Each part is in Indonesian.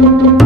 Halo.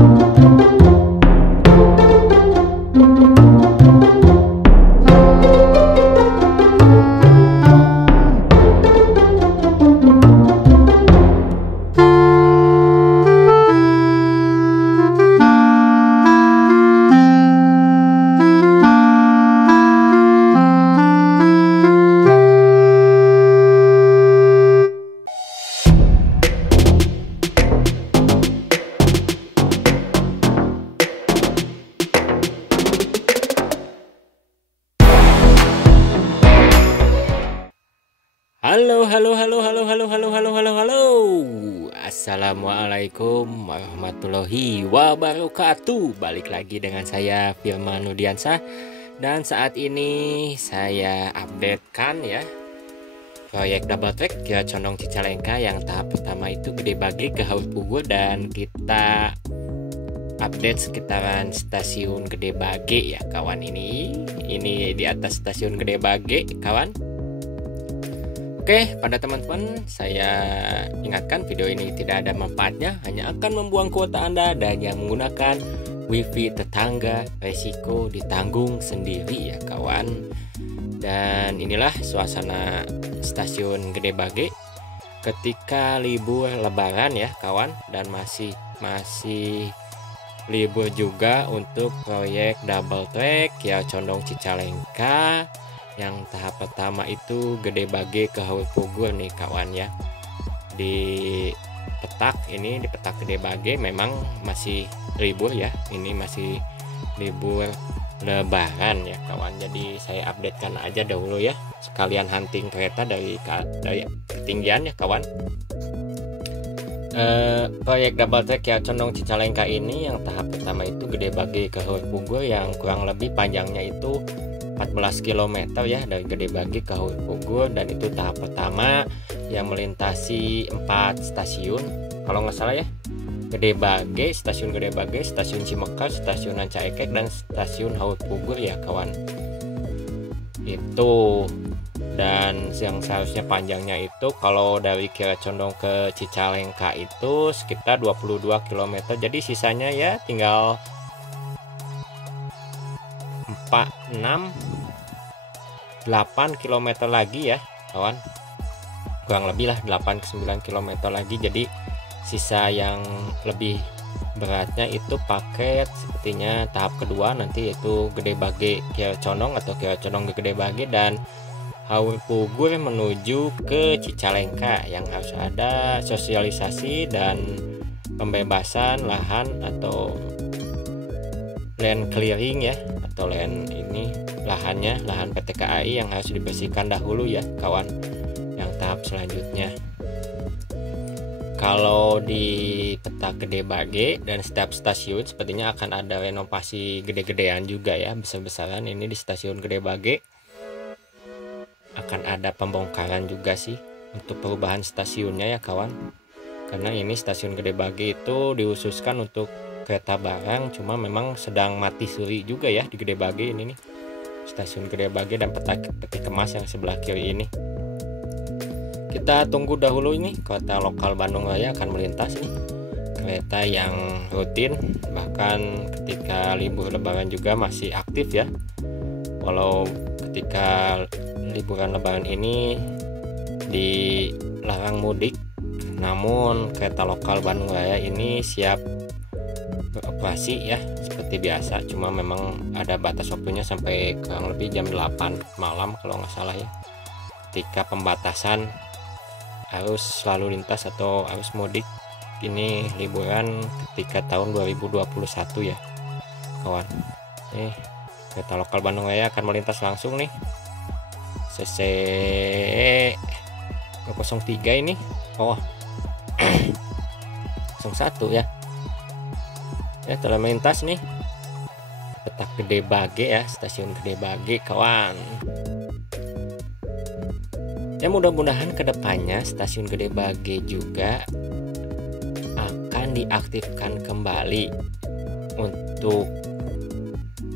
Assalamualaikum warahmatullahi wabarakatuh. Balik lagi dengan saya Firman Nudiansyah. Dan saat ini saya updatekan ya proyek double track Kiara Condong Cicalengka yang tahap pertama itu Gede Bage ke Haur Pugur, dan kita update sekitaran stasiun Gede Bage ya kawan. Ini di atas stasiun Gede Bage kawan. Oke, pada teman-teman, saya ingatkan video ini tidak ada manfaatnya, hanya akan membuang kuota Anda, dan yang menggunakan wifi tetangga resiko ditanggung sendiri ya kawan. Dan inilah suasana stasiun Gede Bage ketika libur lebaran ya kawan, dan masih libur juga untuk proyek double track Kiara Condong Cicalengka yang tahap pertama itu Gede Bage ke Haur Pugur nih kawan ya. Di petak Gede Bage memang masih libur ya, ini masih libur lebaran ya kawan. Jadi saya updatekan aja dahulu ya, sekalian hunting kereta dari ketinggian ya kawan. Proyek double track Kiara Condong Cicalengka ini yang tahap pertama itu Gede Bage ke Haur Pugur yang kurang lebih panjangnya itu 14 km ya dari Gede Bage ke Haur Pugur, dan itu tahap pertama yang melintasi 4 stasiun kalau nggak salah ya. Gede Bage, stasiun Gede Bage, stasiun Cimekar, stasiun Ranca Ekek, dan stasiun Haur Pugur ya kawan. Itu, dan yang seharusnya panjangnya itu kalau dari Kiara Condong ke Cicalengka itu sekitar 22 km, jadi sisanya ya tinggal 8 km lagi ya kawan, kurang lebih lah 8-9 km lagi. Jadi sisa yang lebih beratnya itu paket sepertinya tahap kedua nanti, yaitu Gede Bage Kiara Condong atau Kiara Condong ke Gede Bage dan Haur Pugur menuju ke Cicalengka, yang harus ada sosialisasi dan pembebasan lahan atau land clearing ya, atau lahan PT KAI yang harus dibersihkan dahulu ya kawan, yang tahap selanjutnya. Kalau di peta Gede Bage dan setiap stasiun sepertinya akan ada renovasi gede-gedean juga ya, besar-besaran. Ini di stasiun Gede Bage akan ada pembongkaran juga sih untuk perubahan stasiunnya ya kawan, karena ini stasiun Gede Bage itu dihususkan untuk kereta barang, cuma memang sedang mati suri juga ya di Gede Bage ini nih, stasiun Gede Bage dan peti kemas yang sebelah kiri ini. Kita tunggu dahulu ini kereta lokal Bandung Raya akan melintas nih, kereta yang rutin, bahkan ketika libur lebaran juga masih aktif ya. Walau ketika liburan lebaran ini dilarang mudik, namun kereta lokal Bandung Raya ini siap beroperasi ya seperti biasa, cuma memang ada batas waktunya sampai kurang lebih jam 8 malam kalau nggak salah ya, ketika pembatasan arus lalu lintas atau arus mudik ini liburan ketika tahun 2021 ya kawan. Kereta lokal Bandung Raya akan melintas langsung nih, CC 003 ini 01 ya telah melintas nih petak Gede Bage ya, stasiun Gede Bage kawan. Ya mudah-mudahan kedepannya stasiun Gede Bage juga akan diaktifkan kembali untuk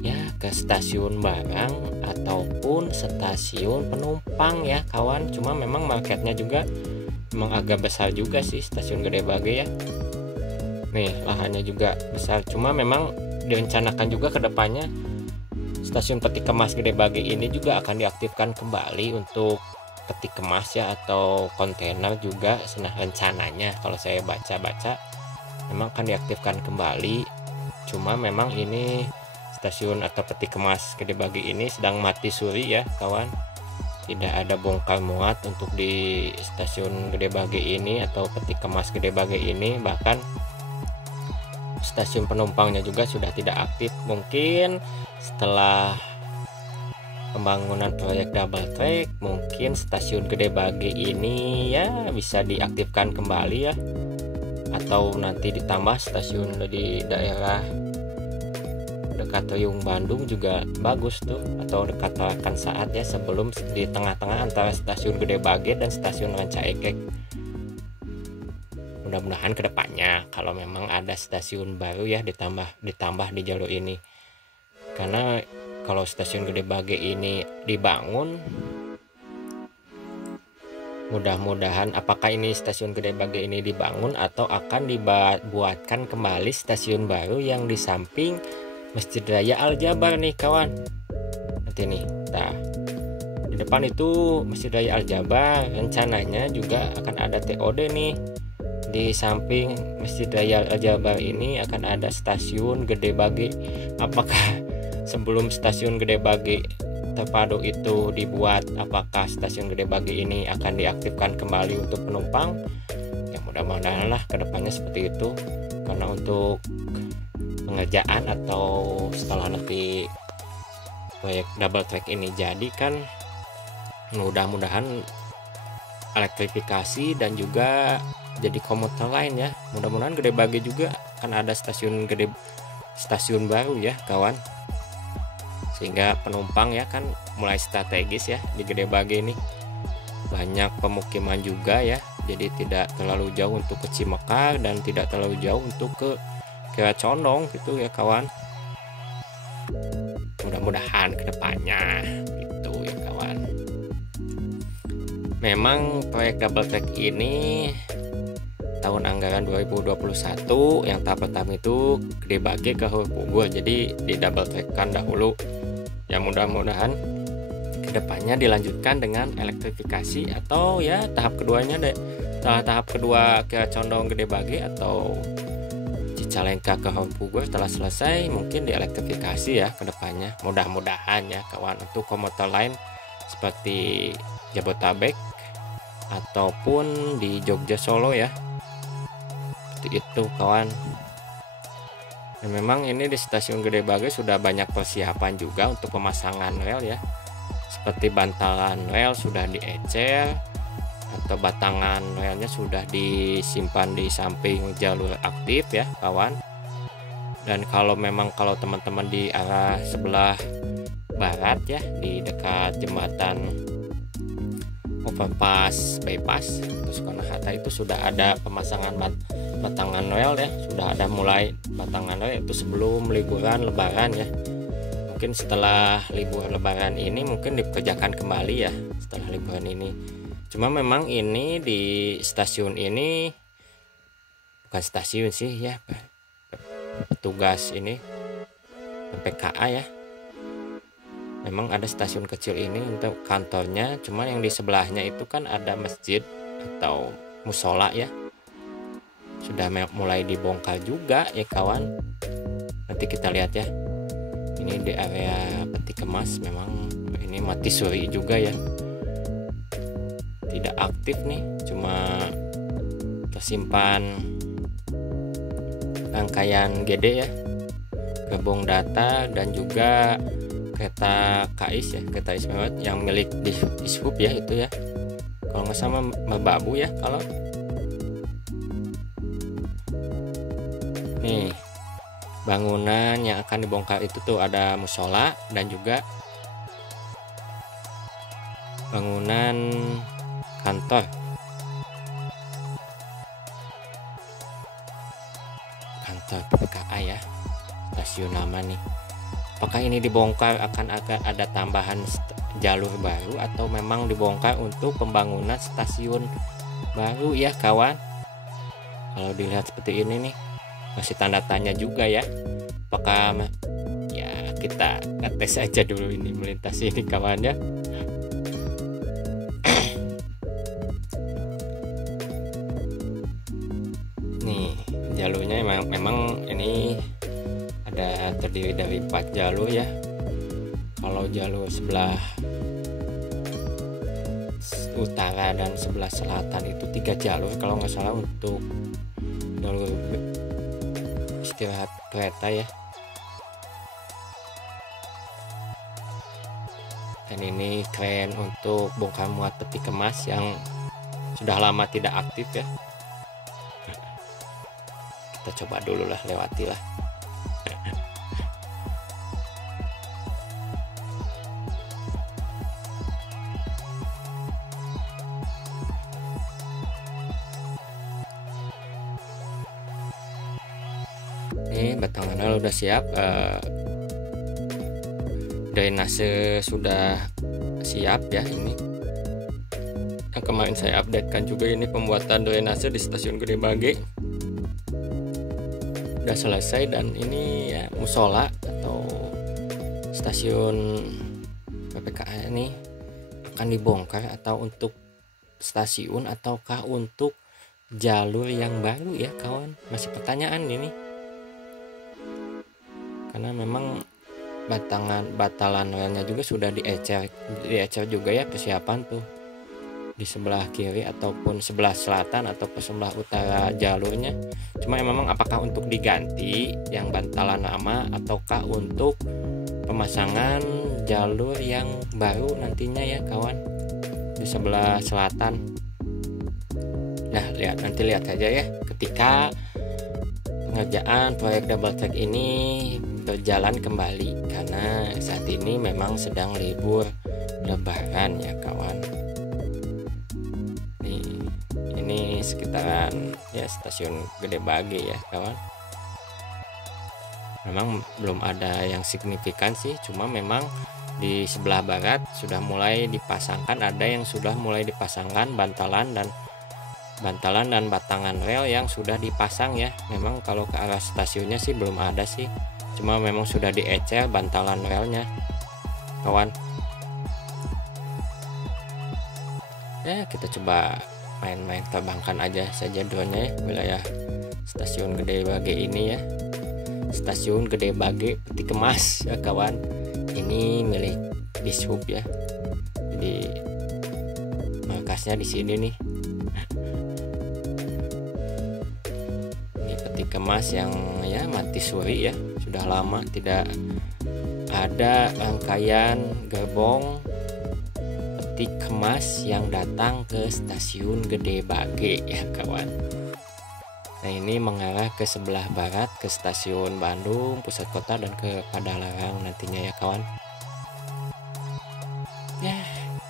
ya ke stasiun barang ataupun stasiun penumpang ya kawan. Cuma memang marketnya juga memang agak besar juga sih stasiun Gede Bage ya. Nih lahannya juga besar, cuma memang direncanakan juga ke depannya stasiun peti kemas Gede Bage ini juga akan diaktifkan kembali untuk peti kemas ya, atau kontainer juga. Nah rencananya kalau saya baca-baca memang akan diaktifkan kembali, cuma memang ini stasiun atau peti kemas Gede Bage ini sedang mati suri ya kawan. Tidak ada bongkar muat untuk di stasiun Gede Bage ini atau peti kemas Gede Bage ini, bahkan stasiun penumpangnya juga sudah tidak aktif. Mungkin setelah pembangunan proyek double track, mungkin stasiun Gede Bage ini ya bisa diaktifkan kembali ya, atau nanti ditambah stasiun di daerah dekat Riung Bandung juga bagus tuh, atau dekat Tarakan Saat ya, sebelum di tengah-tengah antara stasiun Gede Bage dan stasiun Rancaekek. Mudah-mudahan kedepannya kalau memang ada stasiun baru ya ditambah di jalur ini, karena kalau stasiun Gede Bage ini dibangun, mudah-mudahan apakah ini stasiun Gede Bage ini dibangun atau akan dibuatkan kembali stasiun baru yang di samping Masjid Raya Al Jabar nih kawan. Nanti nih, nah di depan itu Masjid Raya Al Jabar, rencananya juga akan ada TOD nih. Di samping Masjid Raya Al Jabar ini akan ada stasiun Gede Bage. Apakah sebelum stasiun Gede Bage terpadu itu dibuat, apakah stasiun Gede Bage ini akan diaktifkan kembali untuk penumpang? Ya mudah-mudahan lah kedepannya seperti itu, karena untuk pengerjaan atau setelah nanti proyek double track ini jadi kan, mudah-mudahan elektrifikasi dan juga jadi komuter lain ya. Mudah-mudahan Gede Bage juga akan ada stasiun baru ya kawan, sehingga penumpang ya kan mulai strategis ya. Di Gede Bage ini banyak pemukiman juga ya, jadi tidak terlalu jauh untuk ke Cimekar dan tidak terlalu jauh untuk ke Kiara Condong gitu ya kawan. Mudah-mudahan kedepannya gitu ya kawan. Memang proyek double track ini tahun anggaran 2021 yang tahap pertama itu Gede Bage ke Bogor, jadi di double track kan dahulu ya. Mudah-mudahan kedepannya dilanjutkan dengan elektrifikasi, atau ya tahap keduanya setelah tahap kedua Kiara Condong Gede Bage atau Cicalengka ke Bogor setelah selesai, mungkin dielektrifikasi ya kedepannya. Mudah-mudahan ya kawan, untuk komuter lain seperti Jabotabek ataupun di Jogja Solo ya, seperti itu kawan. Dan memang ini di stasiun Gede Bage sudah banyak persiapan juga untuk pemasangan rel ya, seperti bantalan rel sudah diecer atau batangan relnya sudah disimpan di samping jalur aktif ya kawan. Dan kalau teman-teman di arah sebelah barat ya, di dekat jembatan overpass bypass atau Soekarno-Hatta itu sudah ada pemasangan batangan rel ya, sudah ada mulai batangan rel itu sebelum liburan lebaran ya. Mungkin setelah liburan lebaran ini mungkin dikerjakan kembali ya, setelah liburan ini. Cuma memang ini di stasiun ini bukan stasiun sih ya, petugas ini PPKA ya. Memang ada stasiun kecil ini untuk kantornya, cuma yang di sebelahnya itu kan ada masjid atau musola ya, sudah mulai dibongkar juga ya kawan. Nanti kita lihat ya. Ini di area peti kemas memang ini mati suri juga ya, tidak aktif nih, cuma tersimpan rangkaian GD ya, gerbong data dan juga kereta KAIS ya, kereta Ismewat yang milik di Dishub ya itu ya, kalau nggak sama Merbabu ya. Kalau nih bangunan yang akan dibongkar itu tuh ada musola dan juga bangunan kantor PPKA ya, stasiun lama nih. Apakah ini dibongkar akan ada tambahan jalur baru atau memang dibongkar untuk pembangunan stasiun baru ya kawan. Kalau dilihat seperti ini nih, masih tanda tanya juga ya, apakah ya kita tes aja dulu ini melintasi ini kawannya. Nih jalurnya memang ini ada terdiri dari 4 jalur ya. Kalau jalur sebelah utara dan sebelah selatan itu 3 jalur kalau nggak salah untuk jalur istirahat kereta ya. Dan ini kren untuk bongkar muat peti kemas yang sudah lama tidak aktif ya. Kita coba dulu lah, lewati lah. Ini batang panel udah siap, drainase sudah siap ya. Ini yang kemarin saya update kan juga, ini pembuatan drainase di stasiun Gede Bage udah selesai. Dan ini ya musola atau stasiun PPKN ini akan dibongkar, atau untuk stasiun ataukah untuk jalur yang baru ya kawan, masih pertanyaan ini. Karena memang batalan relnya juga sudah diecer juga ya, persiapan tuh di sebelah kiri ataupun sebelah selatan ataupun sebelah utara jalurnya. Cuma memang apakah untuk diganti yang bantalan lama ataukah untuk pemasangan jalur yang baru nantinya ya kawan, di sebelah selatan. Nah nanti lihat aja ya ketika pengerjaan proyek double track ini berjalan kembali, karena saat ini memang sedang libur lebaran ya kawan. Ini sekitaran ya stasiun Gede Bage ya kawan. Memang belum ada yang signifikan sih, cuma memang di sebelah barat sudah mulai dipasangkan, ada yang sudah mulai dipasangkan bantalan dan batangan rel yang sudah dipasang ya. Memang kalau ke arah stasiunnya sih belum ada sih, cuma memang sudah diecer bantalan relnya kawan. Ya kita coba main-main, terbangkan aja saja drone-nya ya, wilayah stasiun Gede Bage ini ya. Stasiun Gede Bage Peti Kemas ya kawan. Ini milik Dishub ya, jadi markasnya di sini nih. Ini peti kemas yang ya mati suri ya, sudah lama tidak ada rangkaian gerbong peti kemas yang datang ke stasiun Gede Bage ya kawan. Nah ini mengarah ke sebelah barat, ke stasiun Bandung pusat kota dan ke Padalarang nantinya ya kawan. Ya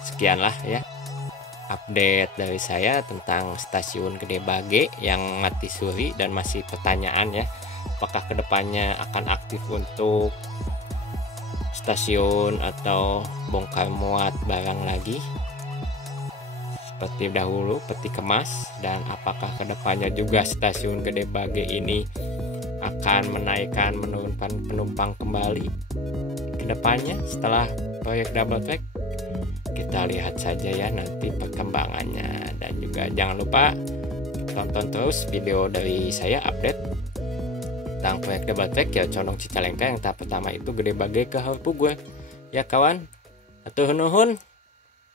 sekianlah ya update dari saya tentang stasiun Gede Bage yang mati suri dan masih pertanyaan ya, apakah kedepannya akan aktif untuk stasiun atau bongkar muat barang lagi seperti dahulu peti kemas, dan apakah kedepannya juga stasiun Gede Bage ini akan menaikkan menurunkan penumpang kembali kedepannya setelah proyek double track. Kita lihat saja ya nanti perkembangannya, dan juga jangan lupa tonton terus video dari saya update tentang proyek double track ya Condong Cicalengka yang tahap pertama itu Gede Bage ke Harpugwe ya kawan. Hatur nuhun.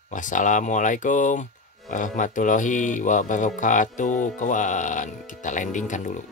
Wassalamualaikum warahmatullahi wabarakatuh kawan. Kita landingkan dulu.